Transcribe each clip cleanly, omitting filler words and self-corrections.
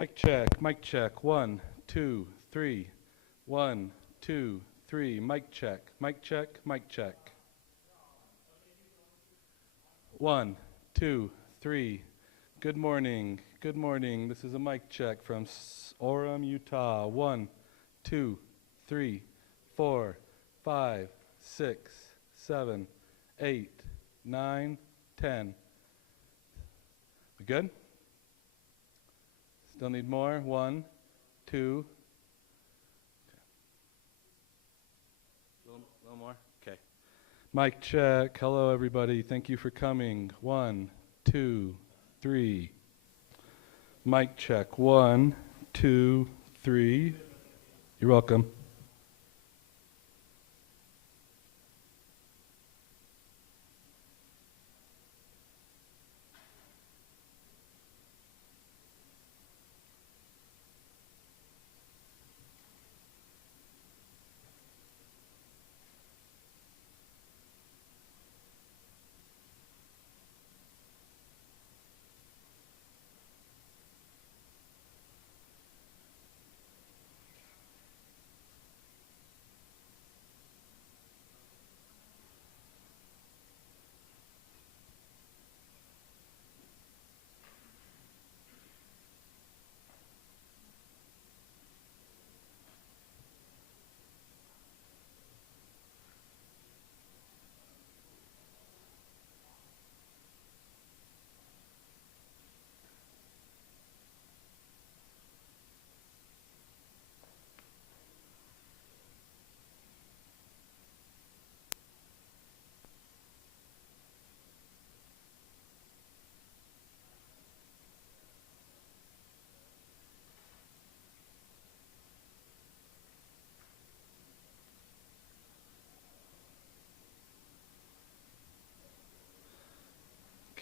Mic check, mic check. 1, 2, 3. 1, 2, 3. Mic check, mic check, mic check. 1, 2, 3. Good morning, good morning. This is a mic check from Orem, Utah. 1, 2, 3, 4, 5, 6, 7, 8, 9, 10. We good? Still need more? 1, 2. Okay. Little more? Okay. Mic check. Hello, everybody. Thank you for coming. 1, 2, 3. Mic check. 1, 2, 3. You're welcome.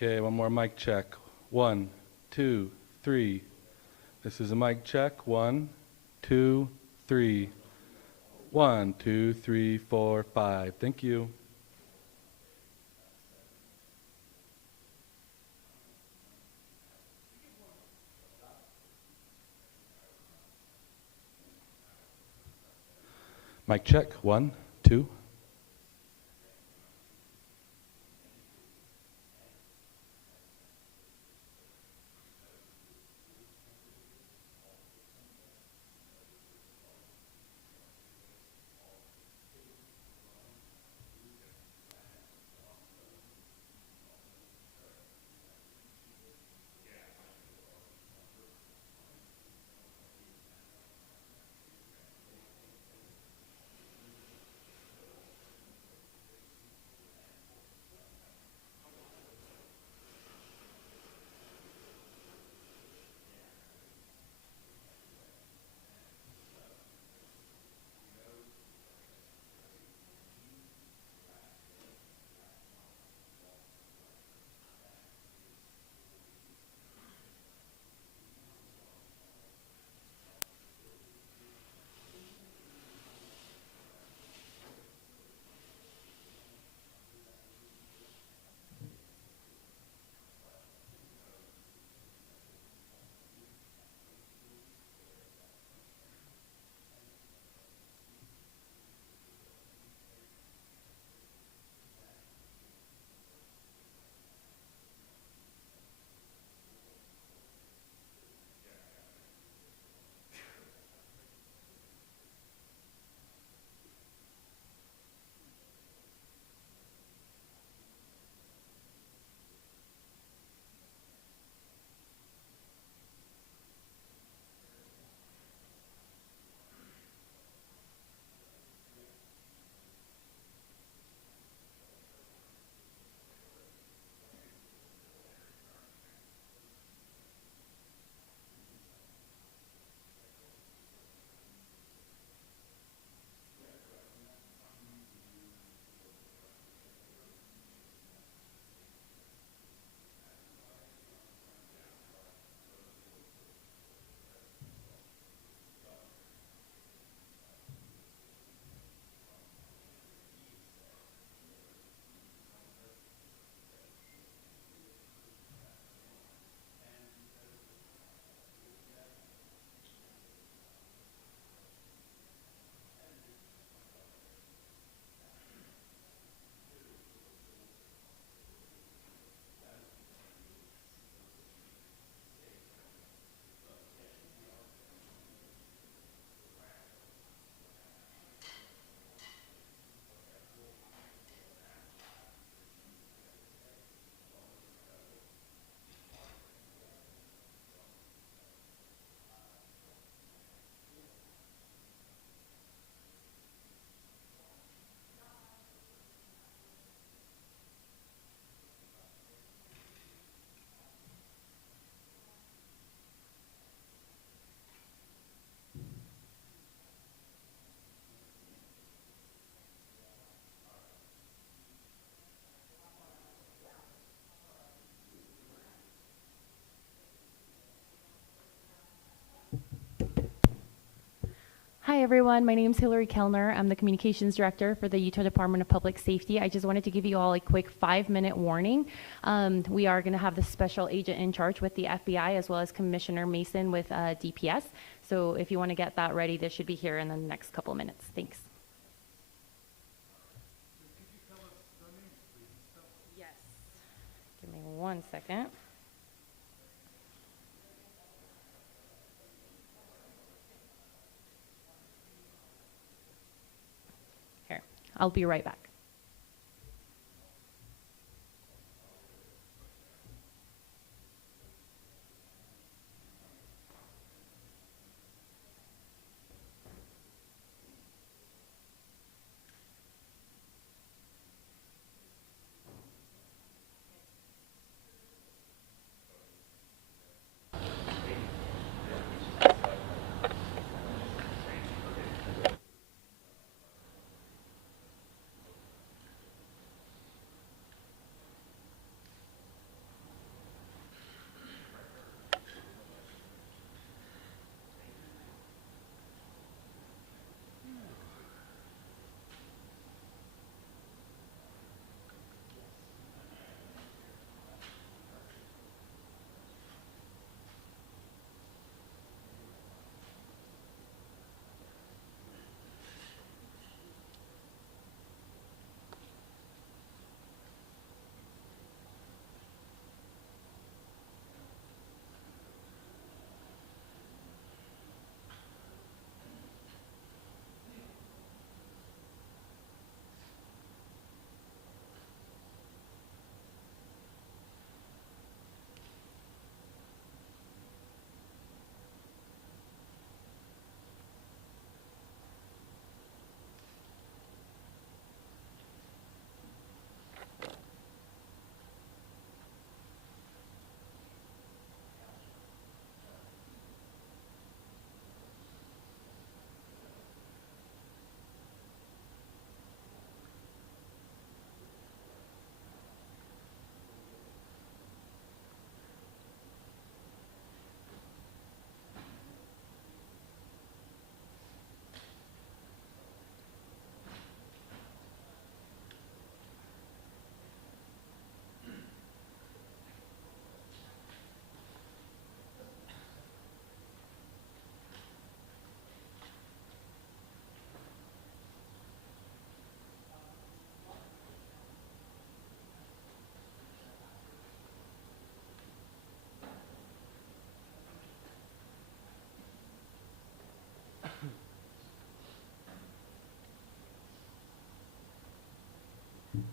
Okay, one more mic check. 1, 2, 3. This is a mic check. 1, 2, 3. 1, 2, 3, 4, 5. Thank you. Mic check. 1, 2. Hi everyone, my name is Hillary Kellner. I'm the Communications Director for the Utah Department of Public Safety. I just wanted to give you all a quick 5-minute warning. We are going to have the special agent in charge with the FBI as well as Commissioner Mason with DPS. So if you want to get that ready, this should be here in the next couple of minutes. Thanks. Yes. Give me 1 second. Here, I'll be right back.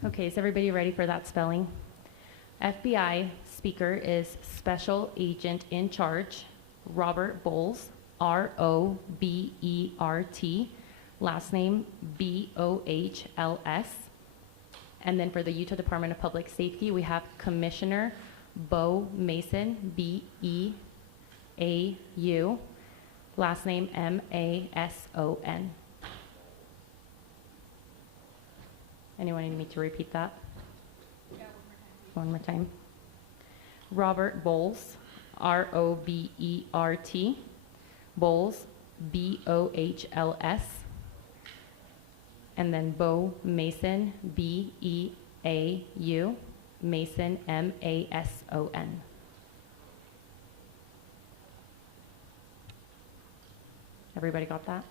Okay, is everybody ready for that spelling? FBI speaker is Special Agent in Charge, Robert Bowles, R-O-B-E-R-T, last name B-O-H-L-S. And then for the Utah Department of Public Safety, we have Commissioner Bo Mason, B-E-A-U, last name M-A-S-O-N. Anyone need me to repeat that? Yeah, one more time. Robert Bowles, R-O-B-E-R-T, Bowles, B-O-H-L-S, and then Bo Mason, B-E-A-U, Mason, M-A-S-O-N. Everybody got that?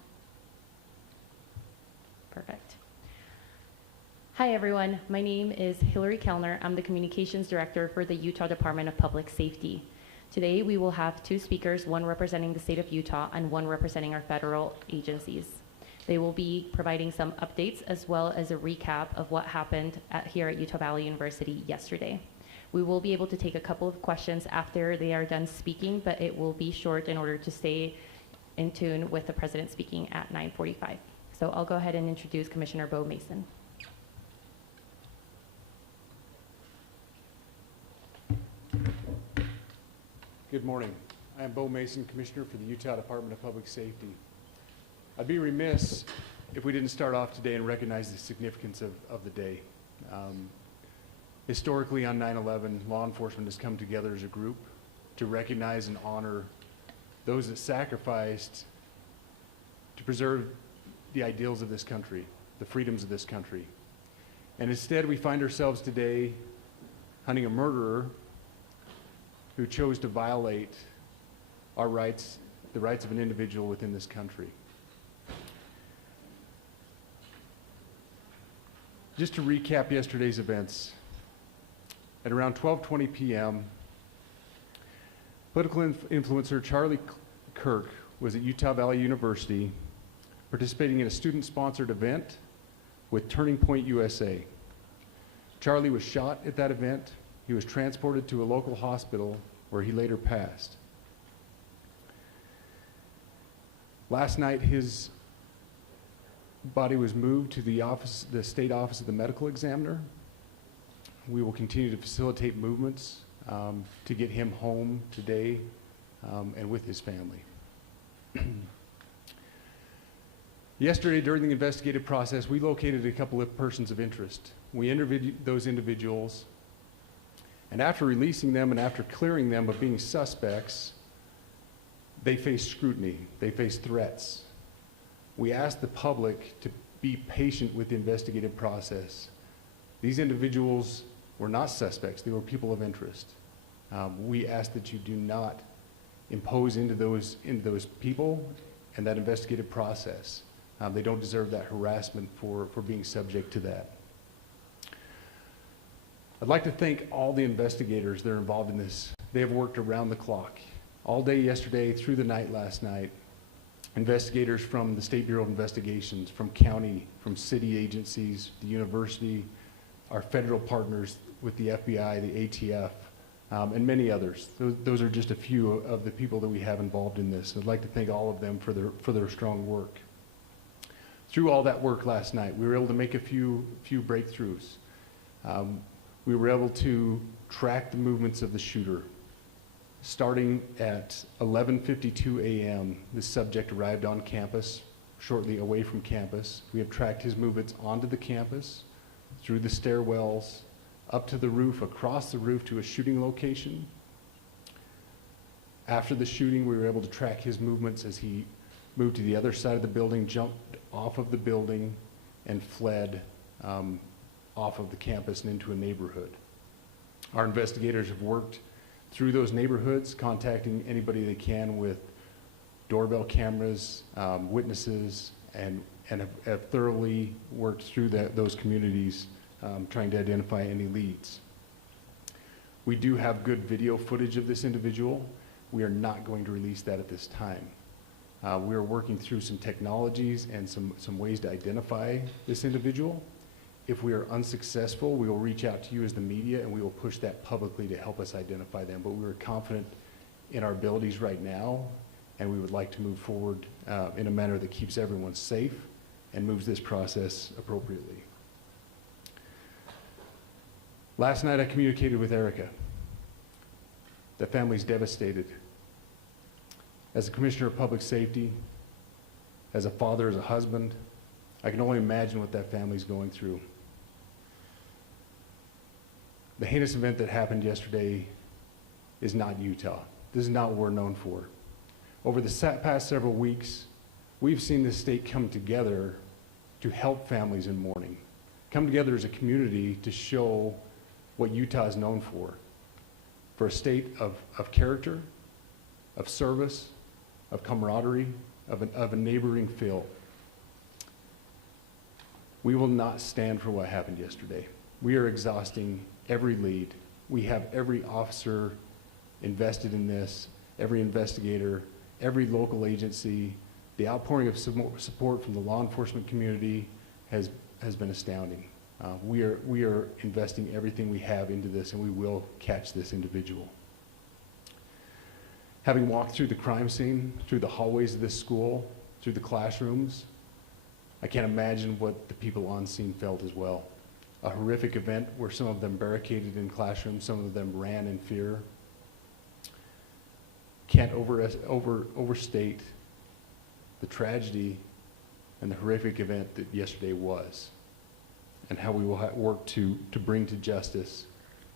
Perfect. Hi everyone, my name is Hillary Kellner. I'm the Communications Director for the Utah Department of Public Safety. Today we will have 2 speakers, one representing the state of Utah and one representing our federal agencies. They will be providing some updates as well as a recap of what happened here at Utah Valley University yesterday. We will be able to take a couple of questions after they are done speaking, but it will be short in order to stay in tune with the president speaking at 9:45. So I'll go ahead and introduce Commissioner Bo Mason. Good morning. I am Bo Mason, Commissioner for the Utah Department of Public Safety. I'd be remiss if we didn't start off today and recognize the significance of the day. Historically on 9/11, law enforcement has come together as a group to recognize and honor those that sacrificed to preserve the ideals of this country, the freedoms of this country. And instead, we find ourselves today hunting a murderer who chose to violate our rights, the rights of an individual within this country. Just to recap yesterday's events, at around 12:20 p.m., political influencer Charlie Kirk was at Utah Valley University participating in a student-sponsored event with Turning Point USA. Charlie was shot at that event. He was transported to a local hospital where he later passed. Last night, his body was moved to the state office of the medical examiner. We will continue to facilitate movements to get him home today and with his family. Yesterday, during the investigative process, we located a couple of persons of interest. We interviewed those individuals, and after releasing them and after clearing them of being suspects, they faced scrutiny, they faced threats. We asked the public to be patient with the investigative process. These individuals were not suspects, they were people of interest. We ask that you do not impose into those people and that investigative process. They don't deserve that harassment for being subject to that. I'd like to thank all the investigators that are involved in this. They have worked around the clock, all day yesterday, through the night last night. Investigators from the State Bureau of Investigations, from county, from city agencies, the university, our federal partners with the FBI, the ATF, and many others. Those are just a few of the people that we have involved in this. I'd like to thank all of them for their strong work. Through all that work last night, we were able to make a few breakthroughs. We were able to track the movements of the shooter. Starting at 11:52 a.m., the subject arrived on campus, shortly away from campus. We have tracked his movements onto the campus, through the stairwells, up to the roof, across the roof to a shooting location. After the shooting, we were able to track his movements as he moved to the other side of the building, jumped off of the building, and fled off of the campus and into a neighborhood. Our investigators have worked through those neighborhoods, contacting anybody they can with doorbell cameras, witnesses, and have thoroughly worked through those communities, trying to identify any leads. We do have good video footage of this individual. We are not going to release that at this time. We are working through some technologies and some ways to identify this individual. If we are unsuccessful, we will reach out to you as the media and we will push that publicly to help us identify them. But we are confident in our abilities right now, and we would like to move forward in a manner that keeps everyone safe and moves this process appropriately. Last night I communicated with Erica. The family's devastated. As a commissioner of public safety, as a father, as a husband, I can only imagine what that family's going through. The heinous event that happened yesterday is not Utah. This is not what we're known for. Over the past several weeks, we've seen this state come together to help families in mourning, come together as a community to show what Utah is known for a state of character, of service, of camaraderie, of a neighboring feel. We will not stand for what happened yesterday. We are exhausting every lead. We have every officer invested in this, every investigator, every local agency. The outpouring of support from the law enforcement community has been astounding. We are investing everything we have into this, and we will catch this individual. Having walked through the crime scene, through the hallways of this school, through the classrooms, I can't imagine what the people on scene felt as well. A horrific event where some of them barricaded in classrooms, some of them ran in fear. Can't overstate the tragedy and the horrific event that yesterday was, and how we will work to bring to justice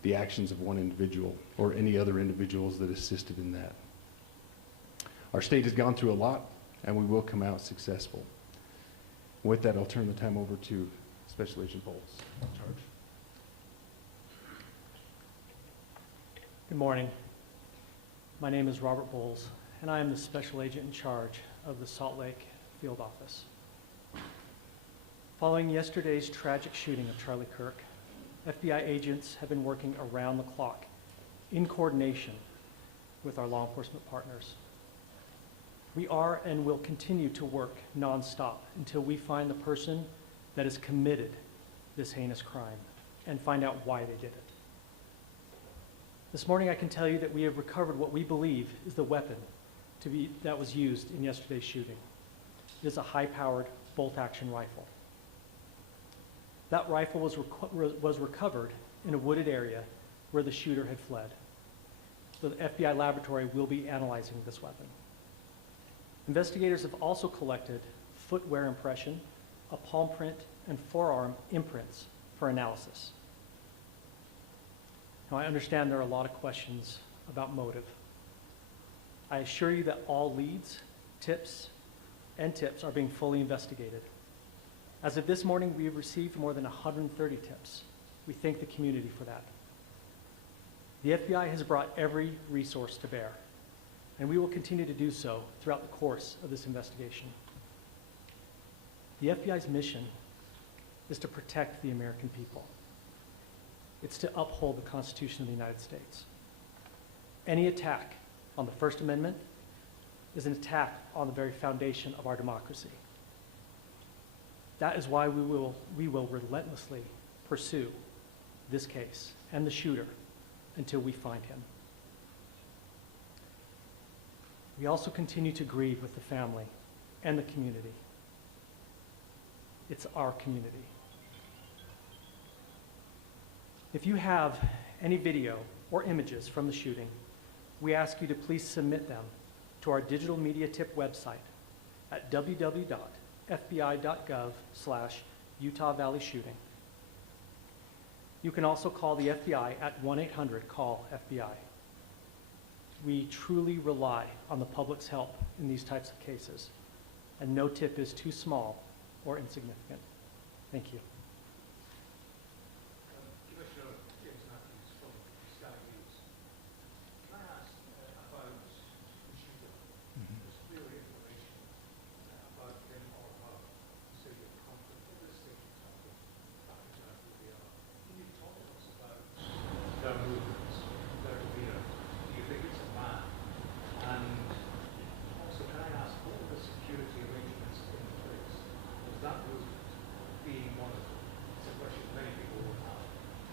the actions of one individual or any other individuals that assisted in that. Our state has gone through a lot. and we will come out successful. With that, I'll turn the time over to Special Agent Bowles. Charge. Good morning. My name is Robert Bowles, and I am the Special Agent in charge of the Salt Lake Field Office. Following yesterday's tragic shooting of Charlie Kirk, FBI agents have been working around the clock in coordination with our law enforcement partners. We are and will continue to work nonstop until we find the person that has committed this heinous crime and find out why they did it. This morning I can tell you that we have recovered what we believe is the weapon that was used in yesterday's shooting. It is a high-powered bolt-action rifle. That rifle was recovered in a wooded area where the shooter had fled. The FBI laboratory will be analyzing this weapon. Investigators have also collected footwear impression, a palm print, and forearm imprints for analysis. Now, I understand there are a lot of questions about motive. I assure you that all leads, tips are being fully investigated. As of this morning, we have received more than 130 tips. We thank the community for that. The FBI has brought every resource to bear, and we will continue to do so throughout the course of this investigation. The FBI's mission is to protect the American people. It's to uphold the Constitution of the United States. Any attack on the First Amendment is an attack on the very foundation of our democracy. That is why we will relentlessly pursue this case and the shooter until we find him. We also continue to grieve with the family and the community. It's our community. If you have any video or images from the shooting, we ask you to please submit them to our digital media tip website at www.fbi.gov/Utah Valley Shooting. You can also call the FBI at 1-800-CALL-FBI. We truly rely on the public's help in these types of cases, and no tip is too small or insignificant. Thank you.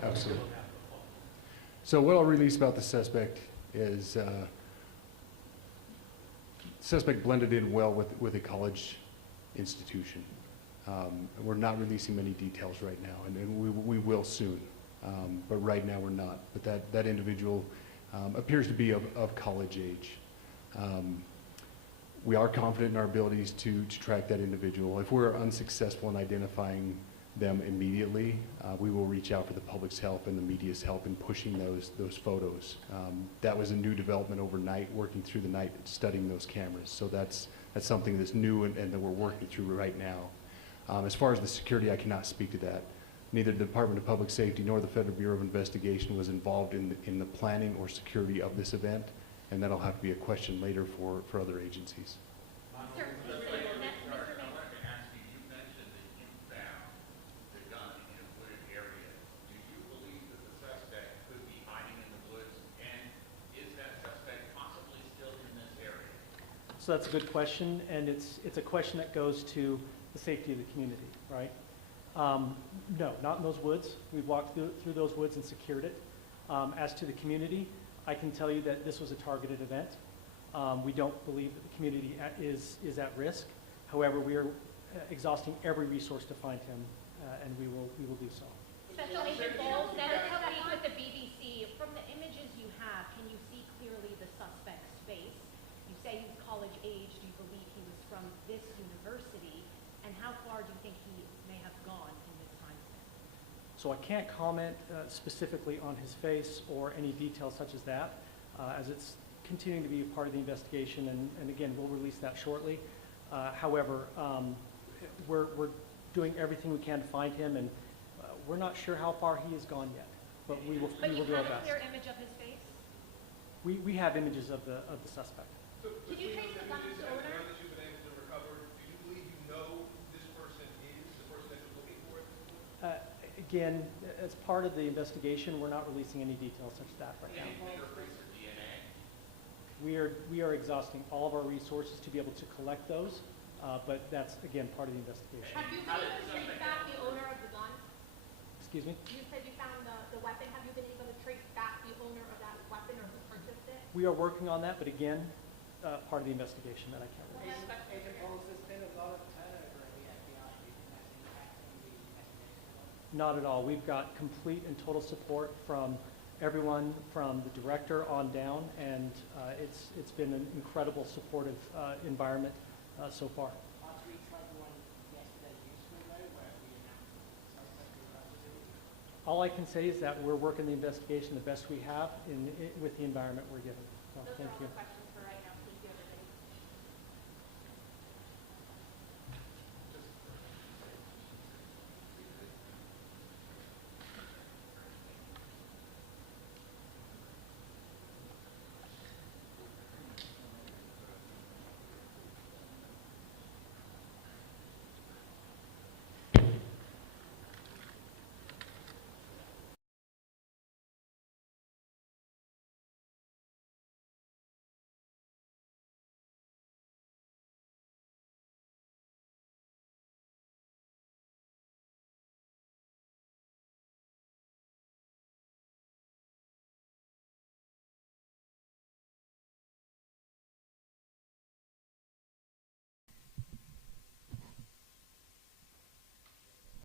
Absolutely. So what I'll release about the suspect is suspect blended in well with a college institution. We're not releasing many details right now, and we will soon, but right now we're not. But that individual appears to be of college age. We are confident in our abilities to track that individual. If we're unsuccessful in identifying them immediately, we will reach out for the public's help and the media's help in pushing those photos. That was a new development overnight, working through the night, studying those cameras. So that's something that's new and that we're working through right now. As far as the security, I cannot speak to that. Neither the Department of Public Safety nor the Federal Bureau of Investigation was involved in the planning or security of this event, and that'll have to be a question later for other agencies. So that's a good question, and it's a question that goes to the safety of the community, right? No, not in those woods. We've walked through those woods and secured it. As to the community, I can tell you that this was a targeted event. We don't believe that the community is at risk. However, we are exhausting every resource to find him, and we will do so. Special Agent Bowles, that is somebody with the BBC. From the images you have, can you see clearly the suspect's face? You say he's college age. Do you believe he was from this university? And how far do you think he may have gone in this time span? So I can't comment specifically on his face or any details such as that, as it's continuing to be a part of the investigation, and again, we'll release that shortly. However, we're doing everything we can to find him, and we're not sure how far he has gone yet, but we will But you do our have a best. clear image of his face? We have images of the suspect. Can you trace the gun's owner? Now that you've been able to recover, do you believe you know this person is the person that you're looking for? Again, as part of the investigation, we're not releasing any details such as that right now. Fingerprints or DNA? We are exhausting all of our resources to be able to collect those, but that's, again, part of the investigation. Have you been able to trace back the owner of the gun? Excuse me? You said you found the weapon. Have you been able to trace back the owner of that weapon or who purchased it? We are working on that, but again, part of the investigation that I can't release. Not at all. We've got complete and total support from everyone, from the director on down, and it's been an incredible supportive environment so far. All I can say is that we're working the investigation the best we have with the environment we're given. So, Those thank are all you. the questions